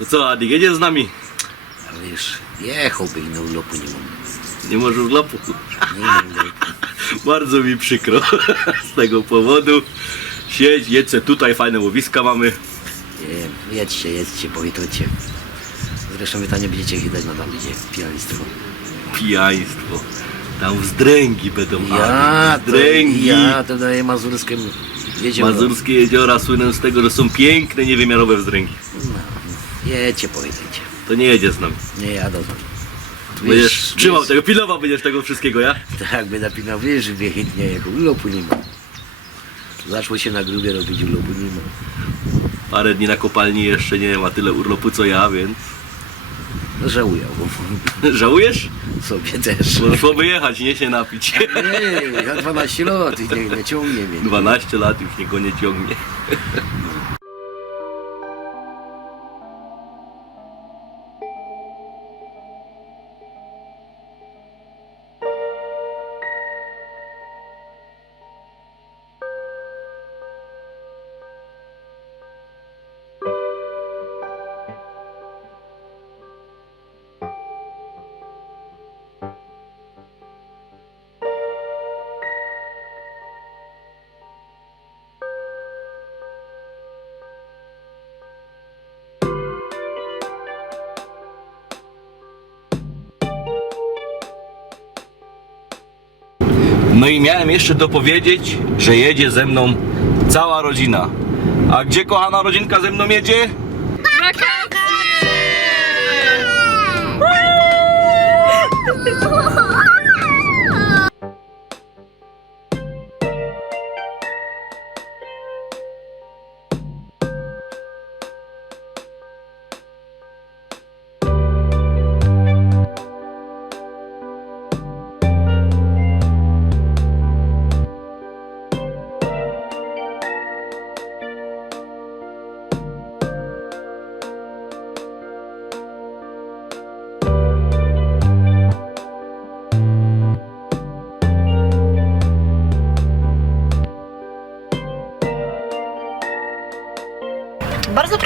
To co, Adi, jedziesz z nami? A wiesz, jechałby i na urlopu nie mam. Nie możesz urlopu. Nie mam urlopu. Bardzo mi przykro z tego powodu. Siedź, jedźcie tutaj, fajne łowiska mamy. Nie, jedźcie, jedźcie, powitujcie. Zresztą wy tam nie będziecie widać na będzie pijalistwo. Pijaństwo. Tam wzdręgi będą. Ja, Adi, to, wzdręgi. ja to daję mazurskim jedziemy. Mazurskie jeziora słyną z tego, że są piękne, niewymiarowe wzdręgi. No, jedźcie, powitujcie. To nie jedzie z nami. Nie jadą tam. Będziesz trzymał tego, pilnował będziesz tego wszystkiego, ja? Tak, by napinał, wiesz, że wychętnie jako urlopu nie ma. Zaszło się na grubie robić urlopu nie ma. Parę dni na kopalni jeszcze nie ma tyle urlopu co ja, więc... No żałuję, bo Żałujesz? sobie też. Bo szłoby jechać, nie się napić. Nie, ja 12 lat i nie, nie ciągnie mnie. 12 lat już niego nie ciągnie. I miałem jeszcze dopowiedzieć, że jedzie ze mną cała rodzina. A gdzie kochana rodzinka ze mną jedzie? Bardzo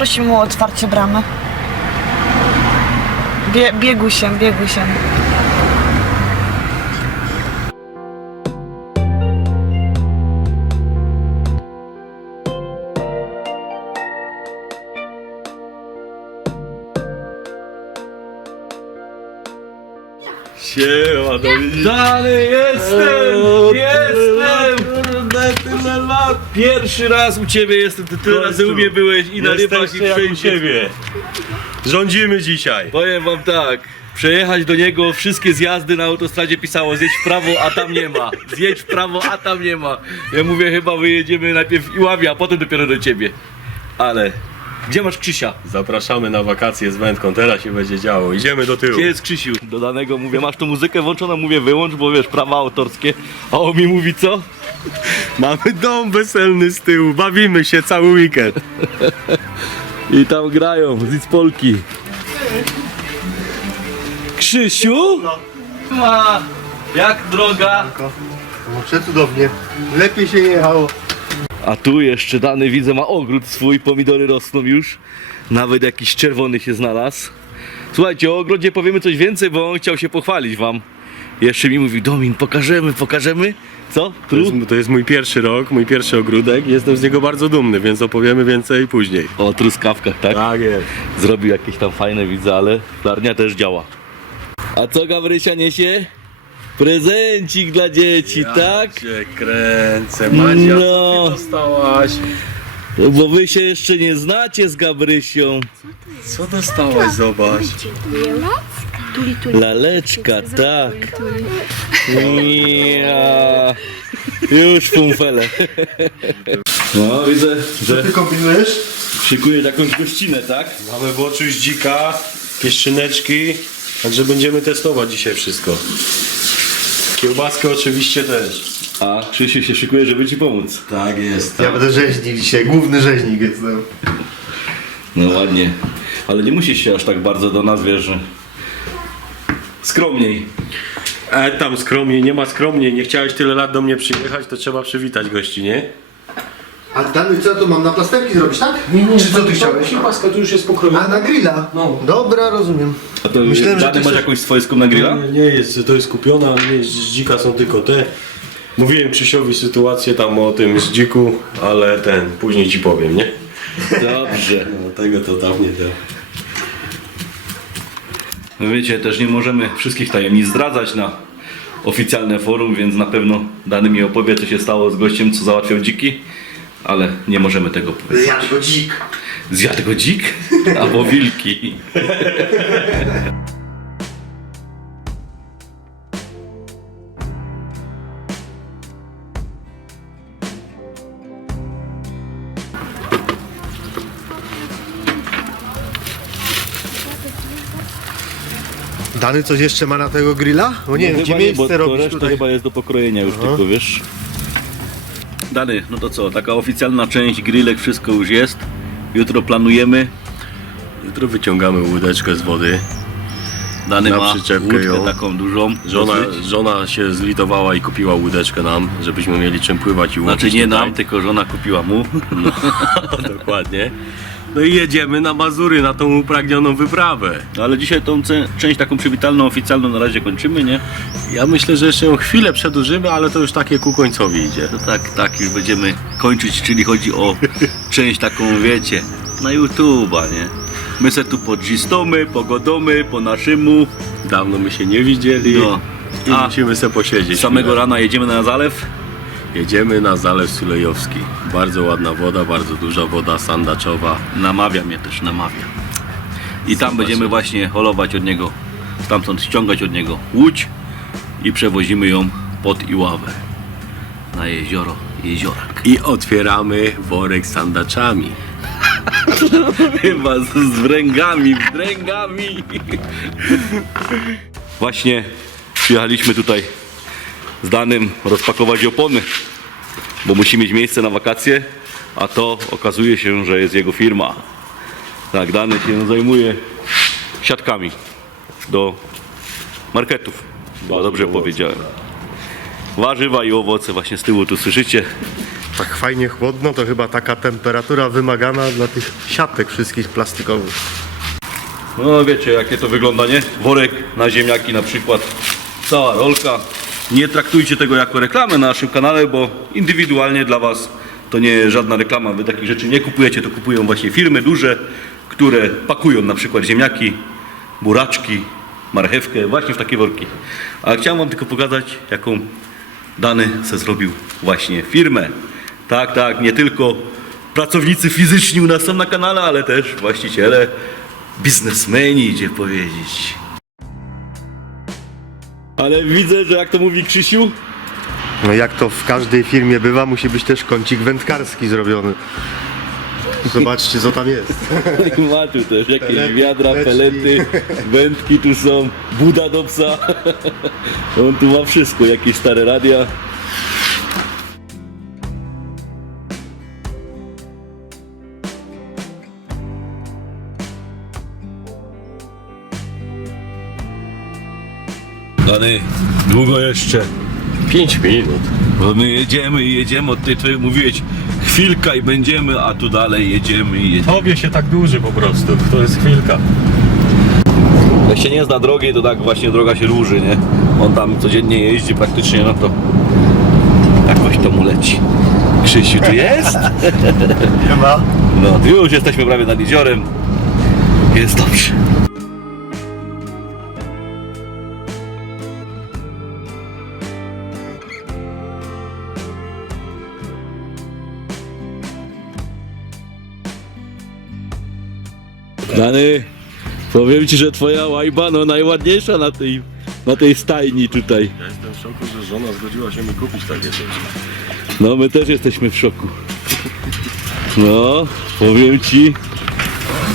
prosimy o otwarcie bramy. Bie, biegł się, biegł się. Siema, Dalej jestem! Jestem! Lat! Pierwszy raz u ciebie jestem, ty tyle razy u mnie byłeś i na rybach i Jesteście jak u wszędzie. siebie. Rządzimy dzisiaj. Powiem wam tak, przejechać do niego wszystkie zjazdy na autostradzie pisało zjedź w prawo, a tam nie ma. Zjedź w prawo, a tam nie ma. Ja mówię chyba wyjedziemy najpierw Iławie, a potem dopiero do ciebie. Ale gdzie masz Krzysia? Zapraszamy na wakacje z wędką, teraz się będzie działo. Idziemy do tyłu. Gdzie jest Krzysiu? Do danego mówię, masz tu muzykę włączoną? Mówię wyłącz, bo wiesz, prawa autorskie. A on mi mówi co? Mamy dom weselny z tyłu, bawimy się cały weekend. I tam grają z Polki. Krzysiu? Ma. Jak droga? No przecudownie. Lepiej się jechało. A tu jeszcze dany widzę ma ogród swój, pomidory rosną już. Nawet jakiś czerwony się znalazł. Słuchajcie, o ogrodzie powiemy coś więcej, bo on chciał się pochwalić wam. Jeszcze mi mówi, Domin, pokażemy, pokażemy. Co? To jest, to jest mój pierwszy rok, mój pierwszy ogródek. Jestem z niego bardzo dumny, więc opowiemy więcej później. O truskawkach, tak? Tak jest. Zrobił jakieś tam fajne, widzę, ale flarnia też działa. A co Gabrysia niesie? Prezencik dla dzieci, tak? Cię kręcę, Madzia, No. co ty dostałaś? Bo wy się jeszcze nie znacie z Gabrysią. Co dostałaś, zobacz. Laleczka, tak. Ja. Już fumfele. No, widzę, że Ty kombinujesz? szykujesz jakąś gościnę, tak? Mamy w oczu dzika, pieszczyneczki, także będziemy testować dzisiaj wszystko. Kiełbaskę oczywiście też. A Krzysiu się szykuje, żeby ci pomóc. Tak jest. Ja będę rzeźnik dzisiaj, główny rzeźnik jestem. No ładnie. Ale nie musisz się aż tak bardzo do nas, wiesz, że... Skromniej. E, tam skromnie, nie ma skromnie. Nie chciałeś tyle lat do mnie przyjechać, to trzeba przywitać gości, nie? A Dany, co to mam na plasterki zrobić, tak? Czy co ty chciałeś? Kiełbaska tu już jest pokrojona. A na grilla? No. Dobra, rozumiem. A to Myślałem, że Dany, ty masz chcesz- jakąś swojską na grilla? Nie, nie jest, to jest kupiona, nie, z dzika są tylko te. Mówiłem Krzysiowi sytuację tam o tym z dziku, ale ten, później ci powiem, nie? Dobrze. No tego to tam nie da. No wiecie, też nie możemy wszystkich tajemnic zdradzać na oficjalne forum, więc na pewno Dany mi opowie, co się stało z gościem, co załatwiał dziki, ale nie możemy tego powiedzieć. Zjadł go dzik. Zjadł go dzik? Albo wilki. Dany coś jeszcze ma na tego grilla? Bo nie wiem, gdzie No Chyba bo miejsce to robisz tutaj. chyba jest do pokrojenia już tylko, wiesz. Dany, no to co, taka oficjalna część, grillek, wszystko już jest. Jutro planujemy. Jutro wyciągamy łódeczkę z wody. Dany Na ma przyczepkę łódkę ją. taką dużą. Żona, dosyć. żona się zlitowała i kupiła łódeczkę nam, żebyśmy mieli czym pływać i łowić Znaczy nie tutaj. nam, tylko żona kupiła mu. No, dokładnie. No i jedziemy na Mazury, na tą upragnioną wyprawę. Ale dzisiaj tą część taką przywitalną, oficjalną na razie kończymy, nie? Ja myślę, że jeszcze ją chwilę przedłużymy, ale to już takie ku końcowi idzie. To tak, tak, już będziemy kończyć, czyli chodzi o część taką, wiecie, na YouTube'a, nie? My se tu podżistomy, pogodomy, po naszemu. Dawno my się nie widzieli No. i A musimy sobie posiedzieć. Samego rana jedziemy na zalew. Jedziemy na Zalew Sulejowski. Bardzo ładna woda, bardzo duża woda sandaczowa. Namawia mnie też, namawia. I tam będziemy właśnie holować od niego, stamtąd ściągać od niego łódź i przewozimy ją pod Iławę na jezioro, jeziorak. I otwieramy worek z sandaczami. Chyba z, z wręgami, wręgami. Właśnie przyjechaliśmy tutaj z Danym rozpakować opony, bo musi mieć miejsce na wakacje, a to okazuje się, że jest jego firma. Tak, Dany się zajmuje siatkami do marketów. Chyba dobrze powiedziałem. Warzywa i owoce właśnie z tyłu tu słyszycie. Tak fajnie chłodno, to chyba taka temperatura wymagana dla tych siatek wszystkich plastikowych. No wiecie jakie to wygląda, nie? Worek na ziemniaki na przykład, cała rolka. Nie traktujcie tego jako reklamę na naszym kanale, bo indywidualnie dla Was to nie żadna reklama. Wy takich rzeczy nie kupujecie, to kupują właśnie firmy duże, które pakują na przykład ziemniaki, buraczki, marchewkę właśnie w takie worki. A chciałem Wam tylko pokazać, jaką Dany se zrobił właśnie firmę. Tak, tak, nie tylko pracownicy fizyczni u nas są na kanale, ale też właściciele, biznesmeni, idzie powiedzieć. Ale widzę, że jak to mówi Krzysiu, No jak to w każdej firmie bywa, musi być też kącik wędkarski zrobiony. Zobaczcie co tam jest. ma tu też jakieś Pelety, wiadra, teczki. pelety, wędki tu są, buda do psa. On tu ma wszystko, jakieś stare radia. Dany, długo jeszcze. 5 minut. Bo my jedziemy i jedziemy, od tej ty mówiłeś chwilka i będziemy, a tu dalej jedziemy i jedziemy. Tobie się tak dłuży po prostu. To jest chwilka. Jak się nie zna drogi, to tak właśnie droga się róży, nie? On tam codziennie jeździ praktycznie, no to jakoś to mu leci. Krzysiu tu jest? Chyba. No, już jesteśmy prawie nad jeziorem. Jest dobrze. Powiem ci, że twoja łajba no najładniejsza na tej, na tej stajni tutaj. Ja jestem w szoku, że żona zgodziła się mi kupić takie rzeczy. No my też jesteśmy w szoku. No, powiem ci,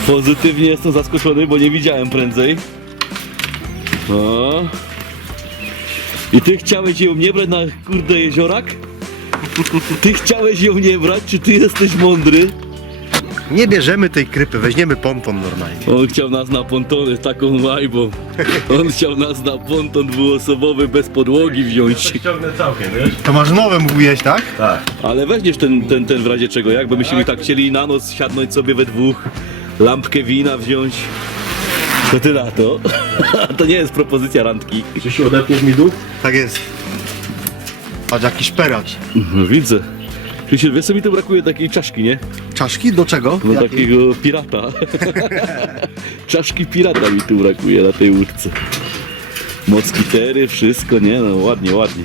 pozytywnie jestem zaskoczony, bo nie widziałem prędzej. No. I ty chciałeś ją nie brać na kurde jeziorak? Ty chciałeś ją nie brać, czy ty jesteś mądry? Nie bierzemy tej krypy, weźmiemy ponton normalnie. On chciał nas na pontony z taką łajbą. On chciał nas na ponton dwuosobowy bez podłogi wziąć. Ściągnę całkiem, wiesz? To masz nowe mówiłeś, tak? Tak. Ale weźmiesz ten, ten, ten w razie czego, jak? Bo myśmy tak chcieli na noc siadnąć sobie we dwóch, lampkę wina wziąć. To ty na to. To nie jest propozycja randki. Czy się odepniesz mi dół? Tak jest. Patrz, jaki szperacz. No widzę. Krzysiu, wiesz co mi tu brakuje takiej czaszki, nie? Czaszki? Do czego? No Jakiej? takiego pirata. Czaszki pirata mi tu brakuje na tej łódce. Moskitery, wszystko, nie no, ładnie, ładnie.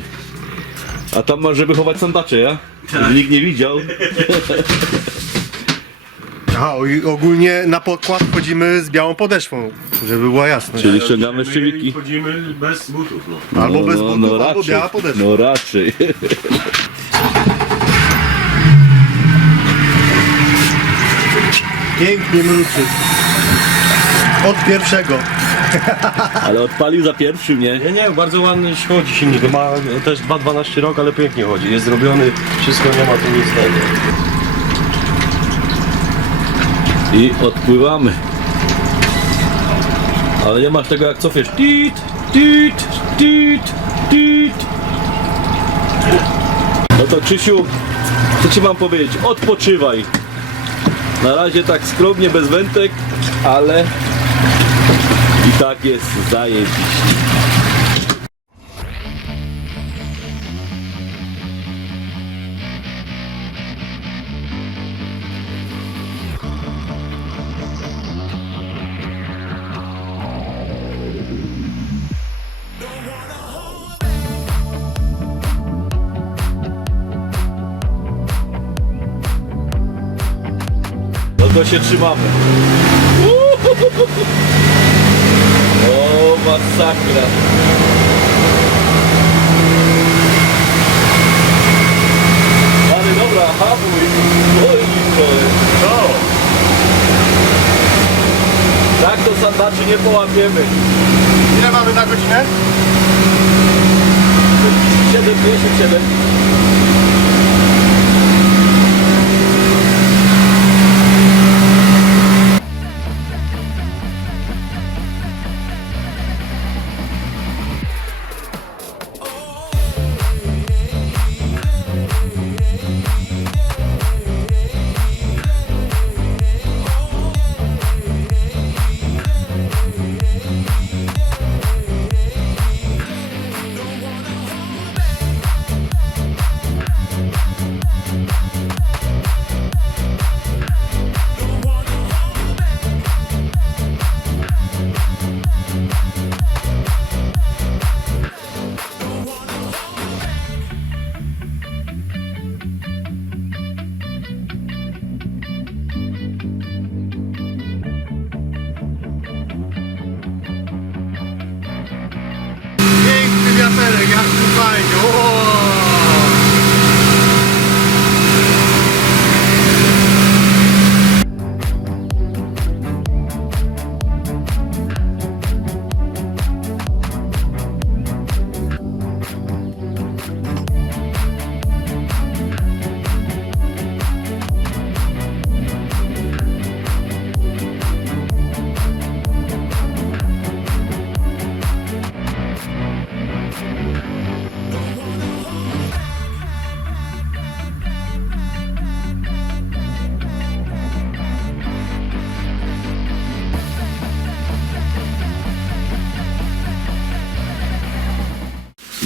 A tam masz, żeby chować sandacze, ja? Żeby nikt nie widział. Aha, o- ogólnie na pokład chodzimy z białą podeszwą, żeby była jasność. Czyli ściągamy My szczywiki. Chodzimy bez butów, no. Albo bez no, butów, no, albo raczej, biała podeszwa. No raczej. Pięknie mruczy. Od pierwszego. Ale odpalił za pierwszym, nie? Nie, nie, bardzo ładny chodzi silnik. Ma też 2,12 rok, ale pięknie chodzi. Jest zrobiony, wszystko nie ma tu nic tego. I odpływamy. Ale nie masz tego jak cofiesz. Tit, tit, tit, tit. No to Krzysiu, co ci mam powiedzieć? Odpoczywaj. Na razie tak skromnie, bez wętek, ale i tak jest zajebiście. To się trzymamy. O, masakra.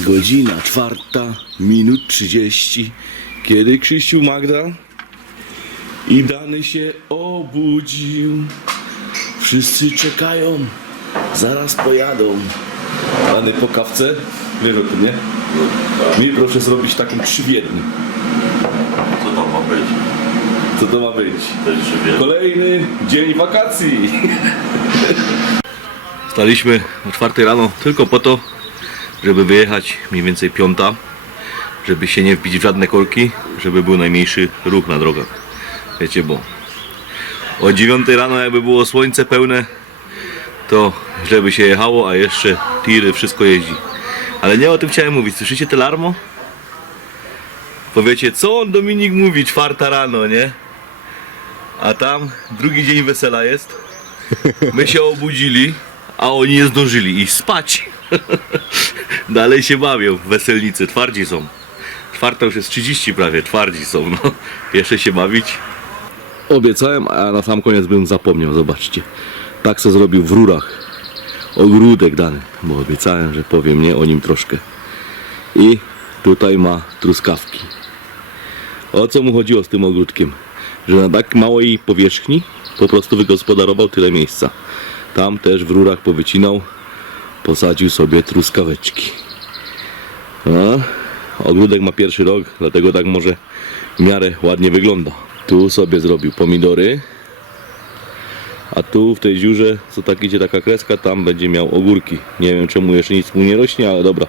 Godzina czwarta, minut 30, kiedy Krzyściu Magda i Dany się obudził. Wszyscy czekają, zaraz pojadą. Dany po kawce, wiesz o tym, nie? Mi proszę zrobić taką trzy w jednym. Co to ma być? Co to ma być? To jest żywie. Kolejny dzień wakacji. Staliśmy o czwartej rano tylko po to, żeby wyjechać mniej więcej piąta, żeby się nie wbić w żadne korki, żeby był najmniejszy ruch na drogach. Wiecie, bo o dziewiątej rano jakby było słońce pełne, to źle by się jechało, a jeszcze tiry, wszystko jeździ. Ale nie o tym chciałem mówić. Słyszycie te larmo? Powiecie, co on Dominik mówi czwarta rano, nie? A tam drugi dzień wesela jest. My się obudzili, a oni nie zdążyli iść spać. Dalej się bawią, weselnicy, twardzi są. Czwarta już jest 30 prawie, twardzi są, no. Jeszcze się bawić. Obiecałem, a na sam koniec bym zapomniał, zobaczcie. Tak se zrobił w rurach. Ogródek dany, bo obiecałem, że powiem nie o nim troszkę. I tutaj ma truskawki. O co mu chodziło z tym ogródkiem? Że na tak małej powierzchni po prostu wygospodarował tyle miejsca. Tam też w rurach powycinał, posadził sobie truskaweczki. A, ogródek ma pierwszy rok, dlatego tak może w miarę ładnie wygląda. Tu sobie zrobił pomidory, a tu w tej dziurze, co tak idzie taka kreska, tam będzie miał ogórki. Nie wiem czemu jeszcze nic mu nie rośnie, ale dobra.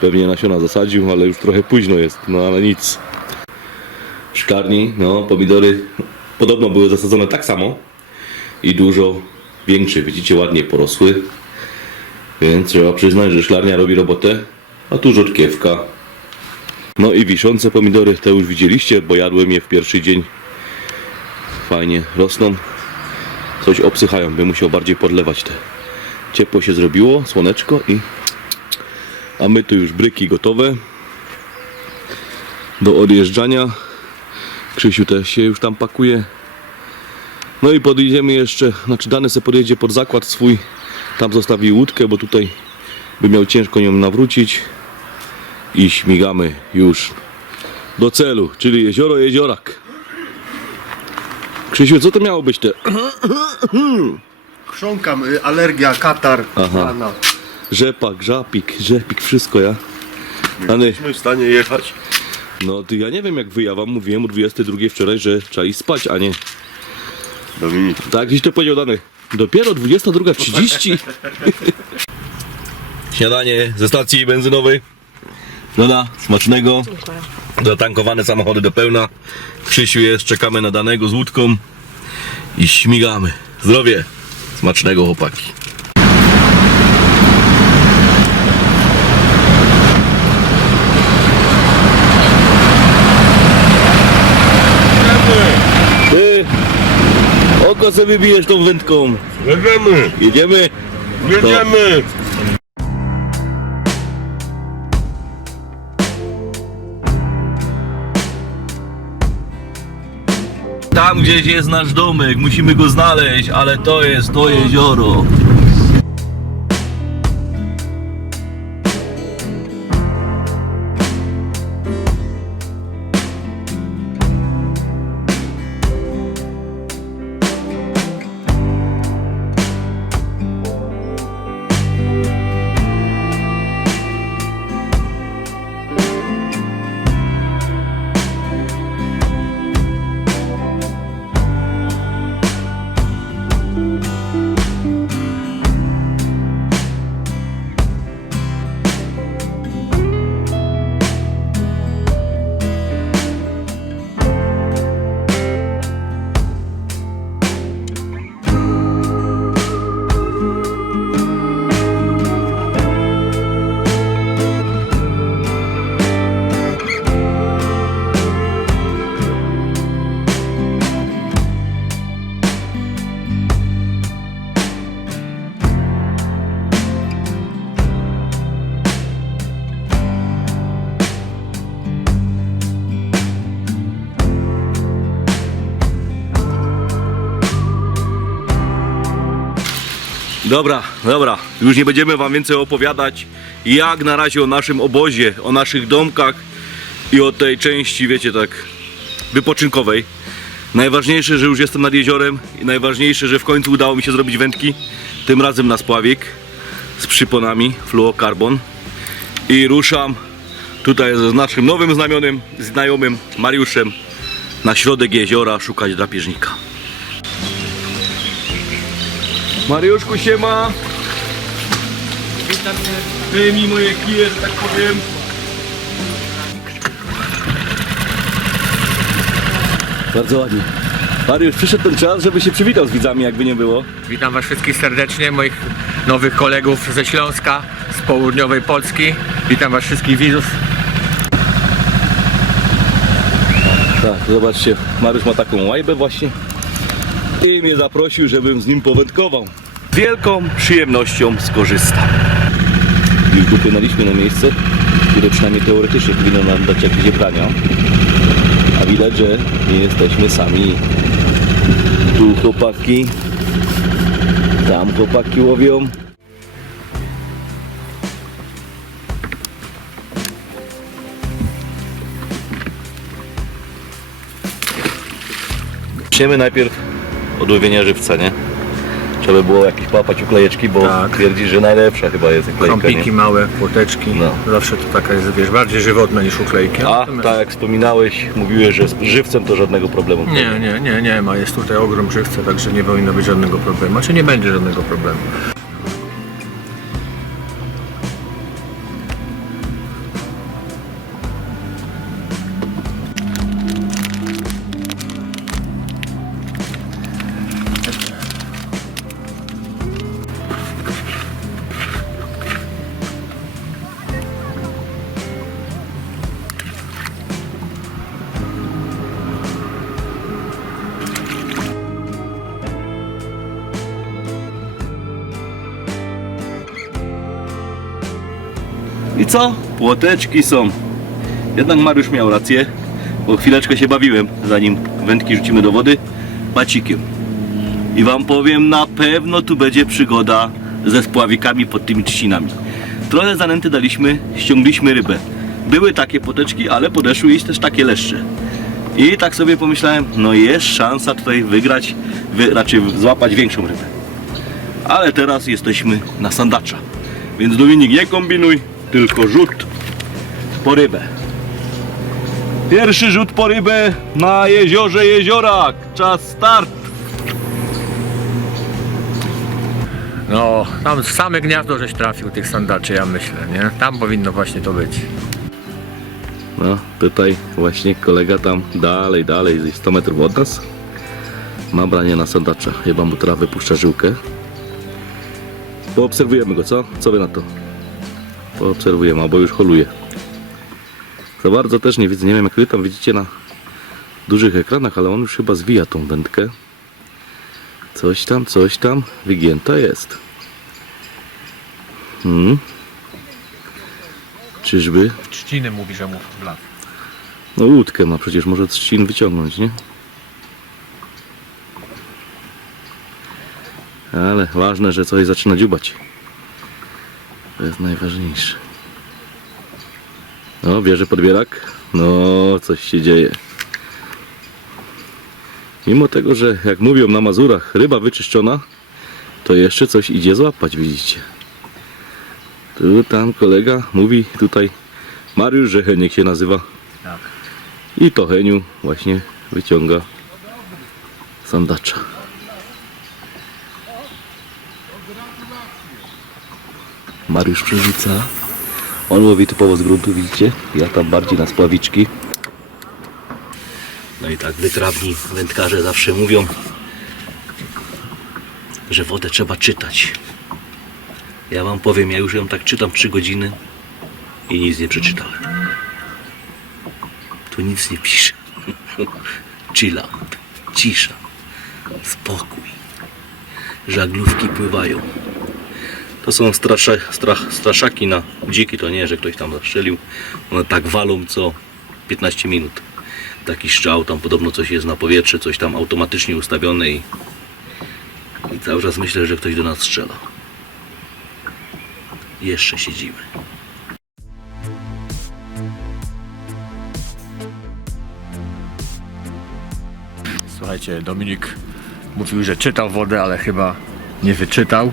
Pewnie nasiona zasadził, ale już trochę późno jest, no ale nic. W szklarni, no pomidory podobno były zasadzone tak samo i dużo większe, widzicie, ładnie porosły. Więc trzeba przyznać, że szklarnia robi robotę, a tu rzodkiewka. No i wiszące pomidory, te już widzieliście, bo jadłem je w pierwszy dzień. Fajnie rosną. Coś obsychają, bym musiał bardziej podlewać te. Ciepło się zrobiło, słoneczko i... A my tu już bryki gotowe. Do odjeżdżania. Krzysiu też się już tam pakuje. No i podjedziemy jeszcze, znaczy Dany se podjedzie pod zakład swój. Tam zostawi łódkę, bo tutaj by miał ciężko nią nawrócić. I śmigamy już do celu, czyli jezioro Jeziorak. Krzysiu, co to miało być te Chrząkam, y, alergia, katar. Aha. rana. rzepak, żapik, rzepik, wszystko ja. Dany, Jesteśmy w stanie jechać. no ty ja nie wiem jak wy, ja wam mówiłem o 22 wczoraj, że trzeba iść spać, a nie. Dominik. Tak, gdzieś to powiedział Dany. Dopiero 22.30. Śniadanie ze stacji benzynowej. Doda, smacznego. Zatankowane samochody do pełna. Krzysiu jest, czekamy na danego z łódką i śmigamy. Zdrowie. Smacznego chłopaki. Ty, sobie wybijesz tą wędką. Jedziemy! Jedziemy. Jedziemy! Tam gdzieś jest nasz domek, musimy go znaleźć, ale to jest to jezioro. Dobra, dobra, już nie będziemy wam więcej opowiadać jak na razie o naszym obozie, o naszych domkach i o tej części, wiecie, tak wypoczynkowej. Najważniejsze, że już jestem nad jeziorem i najważniejsze, że w końcu udało mi się zrobić wędki, tym razem na spławik z przyponami fluokarbon i ruszam tutaj z naszym nowym znamionym, znajomym Mariuszem na środek jeziora szukać drapieżnika. Mariuszku siema. Witam cię. Ty mi moje kije, że tak powiem. Bardzo ładnie. Mariusz, przyszedł ten czas, żeby się przywitał z widzami, jakby nie było. Witam Was wszystkich serdecznie, moich nowych kolegów ze Śląska, z południowej Polski. Witam Was wszystkich widzów. Tak, zobaczcie, Mariusz ma taką łajbę właśnie. I mnie zaprosił, żebym z nim powędkował. Wielką przyjemnością skorzystam. Już dopłynęliśmy na miejsce, które przynajmniej teoretycznie powinno nam dać jakieś zebrania. A widać, że nie jesteśmy sami. Tu chłopaki, tam chłopaki łowią. Zaczniemy najpierw od łowienia żywca, nie? Trzeba by było jakieś łapać uklejeczki, bo Tak. twierdzi, że najlepsza chyba jest uklejka, Krąpiki nie? małe, płoteczki. No. Zawsze to taka jest, wiesz, bardziej żywotna niż uklejki. A, Natomiast- tak jak wspominałeś, mówiłeś, że z żywcem to żadnego problemu. Nie, nie, nie, nie ma. Jest tutaj ogrom żywca, także nie powinno być żadnego problemu. Znaczy nie będzie żadnego problemu. Co? Płoteczki są. Jednak Mariusz miał rację, bo chwileczkę się bawiłem, zanim wędki rzucimy do wody, bacikiem. I wam powiem, na pewno tu będzie przygoda ze spławikami pod tymi trzcinami. Trochę zanęty daliśmy, ściągliśmy rybę. Były takie poteczki, ale podeszły iść też takie leszcze. I tak sobie pomyślałem, no jest szansa tutaj wygrać, wy, raczej złapać większą rybę. Ale teraz jesteśmy na sandacza. Więc Dominik nie kombinuj, tylko rzut po rybę. Pierwszy rzut po rybę na jeziorze Jeziorak. Czas start. No, tam w same gniazdo żeś trafił tych sandaczy, ja myślę, nie? Tam powinno właśnie to być. No, tutaj właśnie kolega tam dalej, dalej, gdzieś 100 metrów od nas. Ma branie na sandacza. Chyba mu teraz wypuszcza żyłkę. Poobserwujemy go, co? Co wy na to? Poobserwujemy, albo już holuje. Za bardzo też nie widzę, nie wiem jak wy tam widzicie na dużych ekranach, ale on już chyba zwija tą wędkę. Coś tam, coś tam, wygięta jest. Hmm. Czyżby? W trzciny mówi, że mu wlazł. No łódkę ma przecież, może trzcin wyciągnąć, nie? Ale ważne, że coś zaczyna dziubać. To jest najważniejsze. No, bierze podbierak. No, coś się dzieje. Mimo tego, że jak mówią na Mazurach, ryba wyczyszczona, to jeszcze coś idzie złapać, widzicie. Tu tam kolega mówi tutaj Mariusz Rzecheniek się nazywa. Tak. I to Heniu właśnie wyciąga sandacza. Mariusz przerzuca. On łowi typowo z gruntu, widzicie? Ja tam bardziej na spławiczki. No i tak wytrawni wędkarze zawsze mówią, że wodę trzeba czytać. Ja wam powiem, ja już ją tak czytam 3 godziny i nic nie przeczytałem. Tu nic nie pisze. Chill cisza, spokój. Żaglówki pływają. To są strasze, strach, straszaki na dziki, to nie, że ktoś tam zastrzelił. One tak walą co 15 minut. Taki strzał, tam podobno coś jest na powietrze, coś tam automatycznie ustawione i, i cały czas myślę, że ktoś do nas strzela. Jeszcze siedzimy. Słuchajcie, Dominik mówił, że czytał wodę, ale chyba nie wyczytał.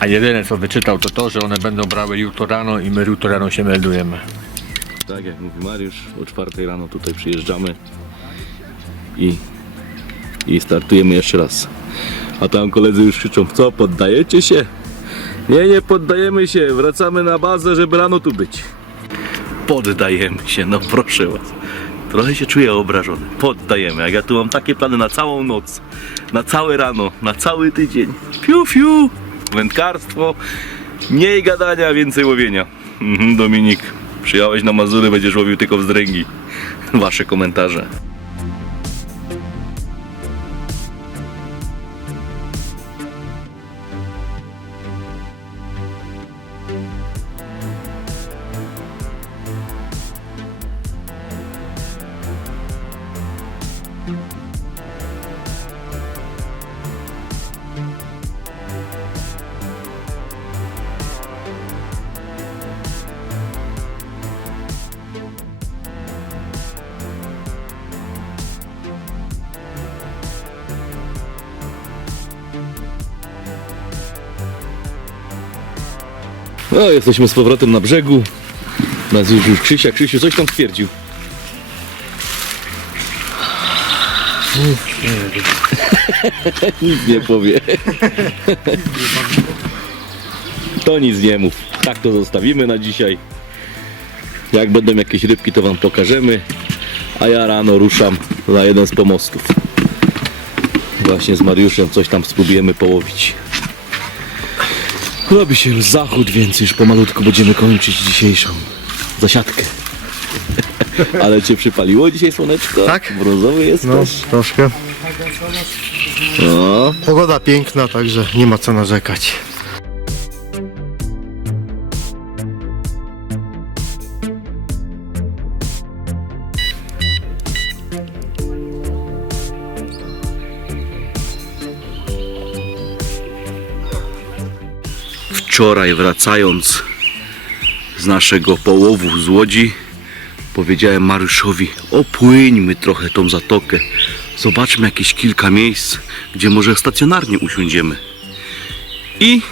A jedyne co wyczytał to to, że one będą brały jutro rano i my jutro rano się meldujemy. Tak jak mówi Mariusz, o czwartej rano tutaj przyjeżdżamy i, i startujemy jeszcze raz. A tam koledzy już krzyczą, co, poddajecie się? Nie, nie poddajemy się, wracamy na bazę, żeby rano tu być. Poddajemy się, no proszę was. Trochę się czuję obrażony. Poddajemy, jak ja tu mam takie plany na całą noc, na całe rano, na cały tydzień. Fiu, fiu, wędkarstwo, mniej gadania, więcej łowienia. Mhm, Dominik, przyjechałeś na Mazury, będziesz łowił tylko wzdręgi. Wasze komentarze. Jesteśmy z powrotem na brzegu. Nas już już Krzysia. Krzysiu, coś tam stwierdził. Nic nie powie. To nic nie mów. Tak to zostawimy na dzisiaj. Jak będą jakieś rybki, to wam pokażemy. A ja rano ruszam na jeden z pomostów. Właśnie z Mariuszem coś tam spróbujemy połowić. Robi się już zachód, więc już pomalutku będziemy kończyć dzisiejszą zasiadkę. Ale cię przypaliło dzisiaj słoneczko? Tak. Brązowy jest No, troszkę. No. Pogoda piękna, także nie ma co narzekać. Wczoraj wracając z naszego połowu z Łodzi powiedziałem Mariuszowi opłyńmy trochę tą zatokę. Zobaczmy jakieś kilka miejsc, gdzie może stacjonarnie usiądziemy. I